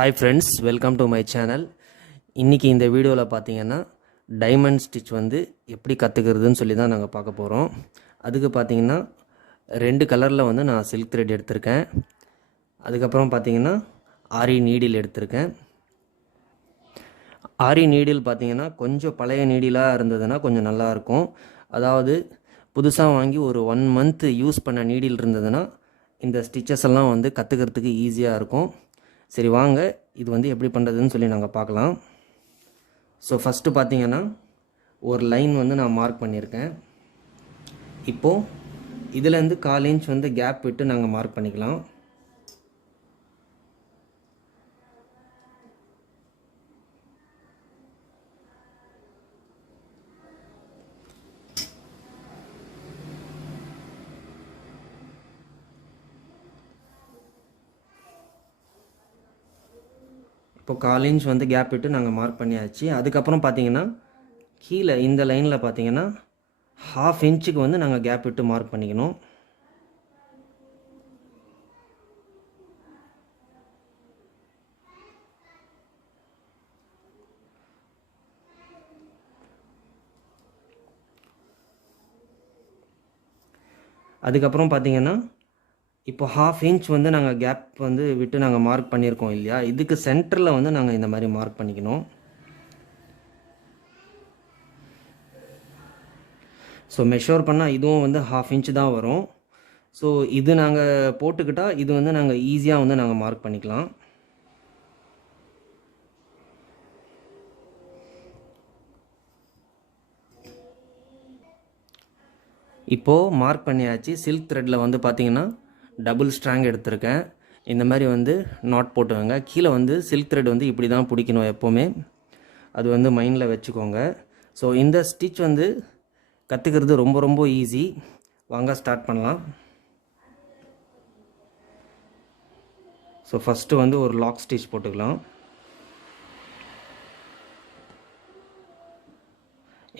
Hi friends, welcome to my channel. இன்னைக்கு இந்த வீடியோவில் பார்த்தீங்கன்னா டைமண்ட் ஸ்டிச் வந்து எப்படி கற்றுக்கிறதுன்னு சொல்லி தான் நாங்கள் பார்க்க போகிறோம். அதுக்கு பார்த்தீங்கன்னா 2 கலரில் வந்து நான் சில்க் த்ரெட் எடுத்திருக்கேன். அதுக்கப்புறம் பார்த்தீங்கன்னா ஆரி நீடில் எடுத்திருக்கேன். ஆரி நீடில் பார்த்தீங்கன்னா கொஞ்சம் பழைய நீடிலாக இருந்ததுன்னா கொஞ்சம் நல்லாயிருக்கும். அதாவது புதுசாக வாங்கி ஒரு 1 month யூஸ் பண்ண நீடில் இருந்ததுன்னா இந்த ஸ்டிச்சஸ் எல்லாம் வந்து கற்றுக்கிறதுக்கு ஈஸியாக இருக்கும். சரி வாங்க இது வந்து எப்படி பண்ணுறதுன்னு சொல்லி நாங்கள் பார்க்கலாம். ஸோ ஃபஸ்ட்டு பார்த்தீங்கன்னா ஒரு லைன் வந்து நான் மார்க் பண்ணியிருக்கேன். இப்போது இதுலேருந்து 1/4 inch வந்து கேப் விட்டு நாங்கள் மார்க் பண்ணிக்கலாம். இப்போ 1/4 inch வந்து கேப் விட்டு நாங்கள் மார்க் பண்ணியாச்சு. அதுக்கப்புறம் பார்த்தீங்கன்னா கீழே இந்த லைனில் பார்த்தீங்கன்னா 1/2 inch வந்து நாங்கள் கேப் விட்டு மார்க் பண்ணிக்கணும். அதுக்கப்புறம் பார்த்தீங்கன்னா இப்போ 1/2 inch வந்து நாங்கள் கேப் வந்து விட்டு நாங்கள் மார்க் பண்ணியிருக்கோம் இல்லையா, இதுக்கு சென்டரில் வந்து நாங்கள் இந்த மாதிரி மார்க் பண்ணிக்கணும். ஸோ மெஷர் பண்ணால் இதுவும் வந்து 1/2 inch தான் வரும். ஸோ இது நாங்கள் போட்டுக்கிட்டால் இது வந்து நாங்கள் ஈஸியாக வந்து நாங்கள் மார்க் பண்ணிக்கலாம். இப்போது மார்க் பண்ணியாச்சு. சில்க் த்ரெட்டில் வந்து பார்த்தீங்கன்னா டபுள் ஸ்ட்ராங் எடுத்திருக்கேன். இந்த மாதிரி வந்து நாட் போட்டுவாங்க. கீழே வந்து சில்க் த்ரெட் வந்து இப்படி தான் பிடிக்கணும் எப்போவுமே, அது வந்து மைண்டில் வச்சுக்கோங்க. ஸோ இந்த ஸ்டிச் வந்து கற்றுக்கிறது ரொம்ப ரொம்ப ஈஸி. வாங்க ஸ்டார்ட் பண்ணலாம். ஸோ ஃபஸ்ட்டு வந்து ஒரு லாக் ஸ்டிச் போட்டுக்கலாம்.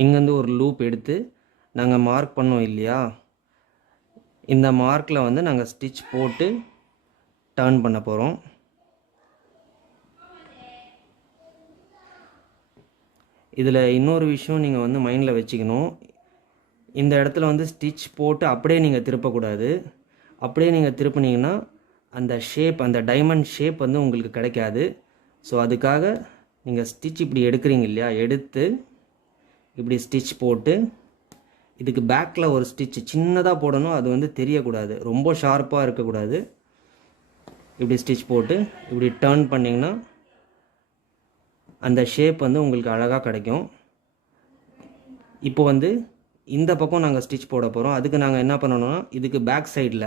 இங்கேருந்து ஒரு லூப் எடுத்து நாங்கள் மார்க் பண்ணோம் இல்லையா, இந்த மார்க்கில் வந்து நாங்கள் ஸ்டிச் போட்டு டர்ன் பண்ண போகிறோம். இதில் இன்னொரு விஷயம் நீங்கள் வந்து மைண்டில் வச்சுக்கணும். இந்த இடத்துல வந்து ஸ்டிச் போட்டு அப்படியே நீங்கள் திருப்பக்கூடாது. அப்படியே நீங்கள் திருப்பினீங்கன்னா அந்த ஷேப், அந்த டைமண்ட் ஷேப் வந்து உங்களுக்கு கிடைக்காது. ஸோ அதுக்காக நீங்கள் ஸ்டிச் இப்படி எடுக்கிறீங்க இல்லையா, எடுத்து இப்படி ஸ்டிச் போட்டு இதுக்கு பேக்கில் ஒரு ஸ்டிச் சின்னதாக போடணும். அது வந்து தெரியக்கூடாது, ரொம்ப ஷார்ப்பாக இருக்கக்கூடாது. இப்படி ஸ்டிச் போட்டு இப்படி டர்ன் பண்ணிங்கன்னா அந்த ஷேப் வந்து உங்களுக்கு அழகாக கிடைக்கும். இப்போ வந்து இந்த பக்கம் நாங்கள் ஸ்டிச் போட போகிறோம். அதுக்கு நாங்கள் என்ன பண்ணணும்னா இதுக்கு பேக் சைடில்,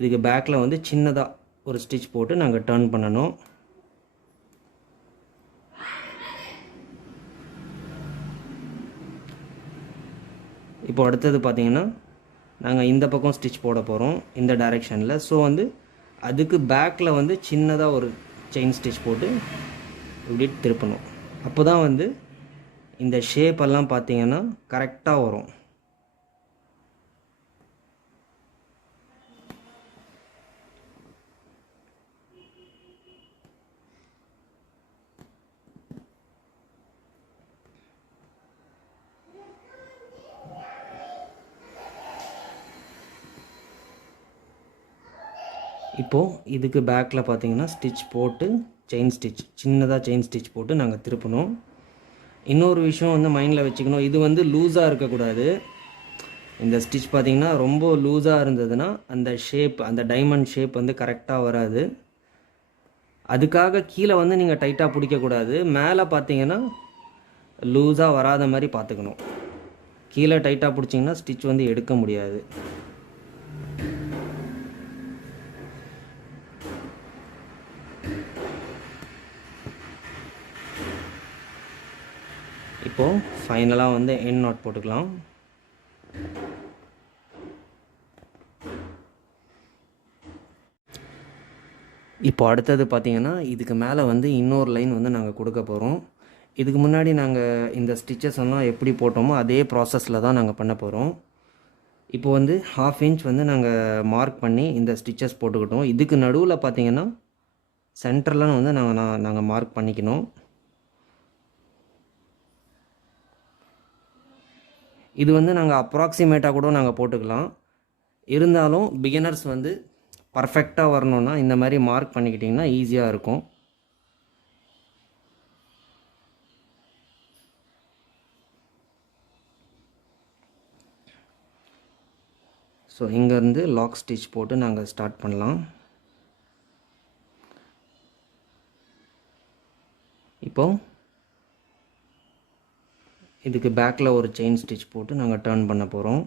இதுக்கு பேக்கில் வந்து சின்னதாக ஒரு ஸ்டிச் போட்டு நாங்கள் டர்ன் பண்ணணும். இப்போ அடுத்தது பார்த்தீங்கன்னா நாங்கள் இந்த பக்கம் ஸ்டிச் போட போகிறோம் இந்த டைரெக்ஷனில். ஸோ வந்து அதுக்கு பேக்கில் வந்து சின்னதாக ஒரு செயின் ஸ்டிச் போட்டு இப்படி திருப்பணும். அப்போ தான் வந்து இந்த ஷேப்பெல்லாம் பார்த்தீங்கன்னா கரெக்டாக வரும். இப்போது இதுக்கு பேக்கில் பார்த்தீங்கன்னா ஸ்டிச் போட்டு செயின் ஸ்டிச், சின்னதாக செயின் ஸ்டிச் போட்டு நாங்கள் திருப்பணும். இன்னொரு விஷயம் வந்து மைண்டில் வச்சுக்கணும், இது வந்து லூஸாக இருக்கக்கூடாது. இந்த ஸ்டிச் பார்த்திங்கன்னா ரொம்ப லூஸாக இருந்ததுன்னா அந்த ஷேப், அந்த டைமண்ட் ஷேப் வந்து கரெக்டாக வராது. அதுக்காக கீழே வந்து நீங்கள் டைட்டாக பிடிக்கக்கூடாது. மேலே பார்த்தீங்கன்னா லூஸாக வராத மாதிரி பார்த்துக்கணும். கீழே டைட்டாக பிடிச்சிங்கன்னா ஸ்டிச் வந்து எடுக்க முடியாது. இப்போது ஃபைனலாக வந்து எண்ட் நாட் போட்டுக்கலாம். இப்போ அடுத்தது பார்த்திங்கன்னா இதுக்கு மேலே வந்து இன்னொரு லைன் வந்து நாங்கள் கொடுக்க போகிறோம். இதுக்கு முன்னாடி நாங்கள் இந்த ஸ்டிச்சஸ் எல்லாம் எப்படி போட்டோமோ அதே ப்ராசஸில் தான் நாங்கள் பண்ண போகிறோம். இப்போ வந்து 1/2 inch வந்து நாங்கள் மார்க் பண்ணி இந்த ஸ்டிச்சஸ் போட்டுக்கிட்டோம். இதுக்கு நடுவில் பார்த்திங்கன்னா சென்டர்லாம் வந்து நாங்கள் மார்க் பண்ணிக்கணும். இது வந்து நாங்கள் அப்ராக்சிமேட்டாக கூட நாங்கள் போட்டுக்கலாம். இருந்தாலும் பிகினர்ஸ் வந்து பர்ஃபெக்டாக வரணுன்னா இந்த மாதிரி மார்க் பண்ணிக்கிட்டிங்கன்னா ஈஸியாக இருக்கும். ஸோ இங்கேருந்து லாக் ஸ்டிச் போட்டு நாங்கள் ஸ்டார்ட் பண்ணலாம். இப்போது இதுக்கு பேக்கில் ஒரு செயின் ஸ்டிச் போட்டு நாங்கள் டர்ன் பண்ண போகிறோம்.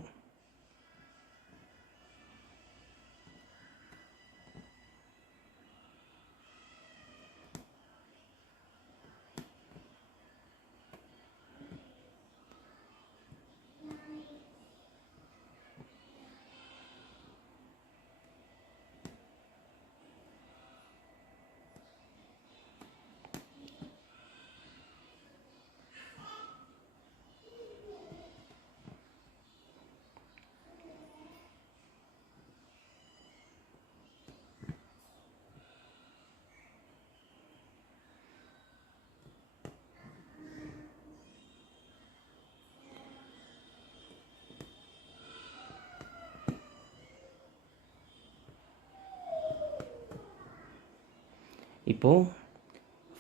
இப்போது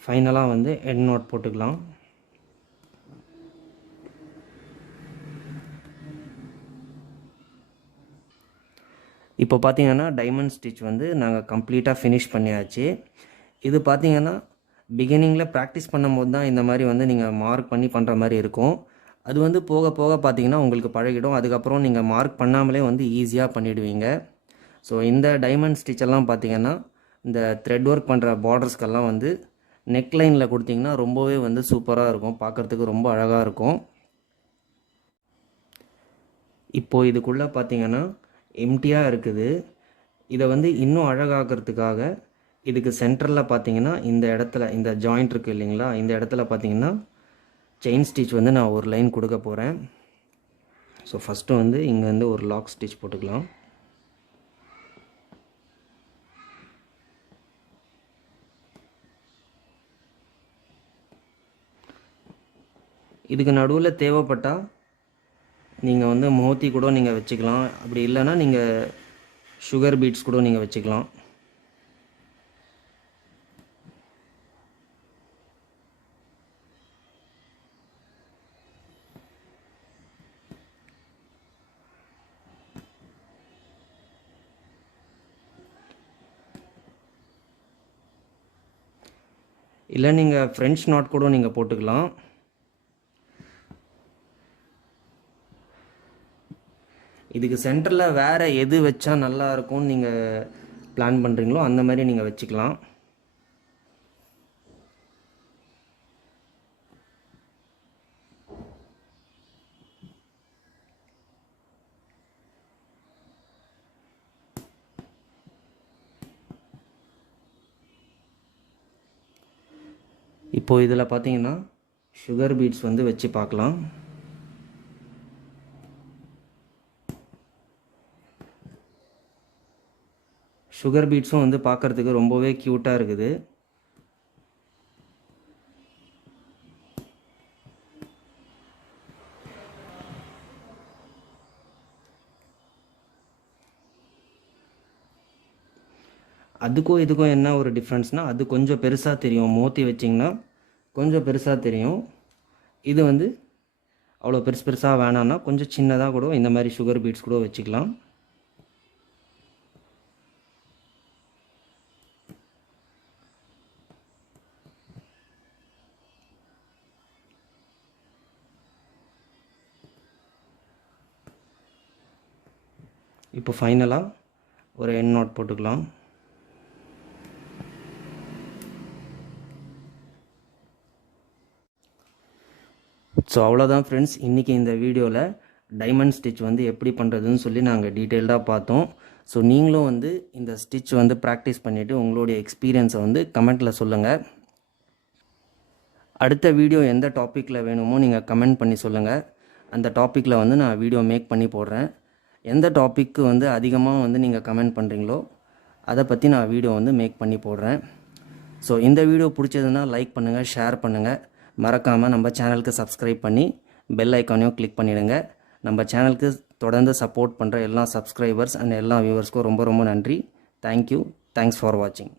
ஃபைனலாக வந்து எண்ட் நோட் போட்டுக்கலாம். இப்போ பார்த்தீங்கன்னா டைமண்ட் ஸ்டிச் வந்து நாங்கள் கம்ப்ளீட்டாக ஃபினிஷ் பண்ணியாச்சு. இது பார்த்தீங்கன்னா பிகினிங்கில் ப்ராக்டிஸ் பண்ணும்போது தான் இந்த மாதிரி வந்து நீங்கள் மார்க் பண்ணி பண்ணுற மாதிரி இருக்கும். அது வந்து போக போக பார்த்தீங்கன்னா உங்களுக்கு பழகிடும். அதுக்கப்புறம் நீங்கள் மார்க் பண்ணாமலே வந்து ஈஸியாக பண்ணிவிடுவீங்க. ஸோ இந்த டைமண்ட் ஸ்டிச்செல்லாம் பார்த்தீங்கன்னா இந்த த்ரெட் ஒர்க் பண்ணுற பார்டர்ஸ்க்கெல்லாம் வந்து நெக் லைனில் கொடுத்தீங்கன்னா ரொம்பவே வந்து சூப்பராக இருக்கும், பார்க்குறதுக்கு ரொம்ப அழகாக இருக்கும். இப்போது இதுக்குள்ளே பார்த்தீங்கன்னா எம்டியாக இருக்குது. இதை வந்து இன்னும் அழகாக்கிறதுக்காக இதுக்கு சென்டரில் பார்த்தீங்கன்னா இந்த இடத்துல இந்த ஜாயிண்ட் இருக்குது இல்லைங்களா, இந்த இடத்துல பார்த்தீங்கன்னா செயின் ஸ்டிச் வந்து நான் ஒரு லைன் கொடுக்க போகிறேன். ஸோ ஃபஸ்ட்டு வந்து இங்கே வந்து ஒரு லாக் ஸ்டிச் போட்டுக்கலாம். இதுக்கு நடுவில் தேவைப்பட்டால் நீங்கள் வந்து மோத்தி கூட நீங்கள் வச்சுக்கலாம். அப்படி இல்லைன்னா நீங்கள் சுகர் பீட்ஸ் கூட நீங்கள் வச்சுக்கலாம். இல்லை நீங்கள் ஃப்ரெஞ்ச் நாட் கூட நீங்கள் போட்டுக்கலாம். இதுக்கு சென்டரில் வேறு எது வச்சா நல்லா இருக்கும்னு நீங்கள் பிளான் பண்ணுறீங்களோ அந்த மாதிரி நீங்கள் வச்சுக்கலாம். இப்போது இதில் பார்த்தீங்கன்னா சுகர் பீட்ஸ் வந்து வச்சு பார்க்கலாம். சுகர் பீட்ஸும் வந்து பார்க்குறதுக்கு ரொம்பவே க்யூட்டாக இருக்குது. அதுக்கும் இதுக்கும் என்ன ஒரு டிஃப்ரென்ஸ்னால், அது கொஞ்சம் பெருசாக தெரியும், மோத்தி வச்சிங்கன்னா கொஞ்சம் பெருசாக தெரியும். இது வந்து அவ்வளோ பெருசாக வேணான்னா கொஞ்சம் சின்னதாக கூட இந்த மாதிரி சுகர் பீட்ஸ் கூட வச்சுக்கலாம். இப்போ ஃபைனலாக ஒரு எண்ட் நாட் போட்டுக்கலாம். ஸோ அவ்வளோதான் ஃப்ரெண்ட்ஸ், இன்றைக்கி இந்த வீடியோவில் டைமண்ட் ஸ்டிச் வந்து எப்படி பண்ணுறதுன்னு சொல்லி நாங்கள் டீட்டெயில்டாக பார்த்தோம். ஸோ நீங்களும் வந்து இந்த ஸ்டிச் வந்து ப்ராக்டிஸ் பண்ணிவிட்டு உங்களுடைய எக்ஸ்பீரியன்ஸை வந்து கமெண்ட்டில் சொல்லுங்கள். அடுத்த வீடியோ எந்த டாப்பிக்கில் வேணுமோ நீங்கள் கமெண்ட் பண்ணி சொல்லுங்கள். அந்த டாப்பிக்கில் வந்து நான் வீடியோ மேக் பண்ணி போடுறேன். எந்த டாப்பிக்கு வந்து அதிகமாக வந்து நீங்கள் கமெண்ட் பண்ணுறீங்களோ அதை பற்றி நான் வீடியோ வந்து மேக் பண்ணி போடுறேன். ஸோ இந்த வீடியோ பிடிச்சதுன்னா லைக் பண்ணுங்கள், ஷேர் பண்ணுங்கள். மறக்காமல் நம்ம சேனலுக்கு சப்ஸ்கிரைப் பண்ணி பெல் ஐக்கானையும் கிளிக் பண்ணிவிடுங்க. நம்ம சேனலுக்கு தொடர்ந்து சப்போர்ட் பண்ணுற எல்லா சப்ஸ்கிரைபர்ஸ் அண்ட் எல்லா வியூவர்ஸ்க்கும் ரொம்ப ரொம்ப நன்றி. தேங்க்யூ. தேங்க்ஸ் ஃபார் வாட்சிங்.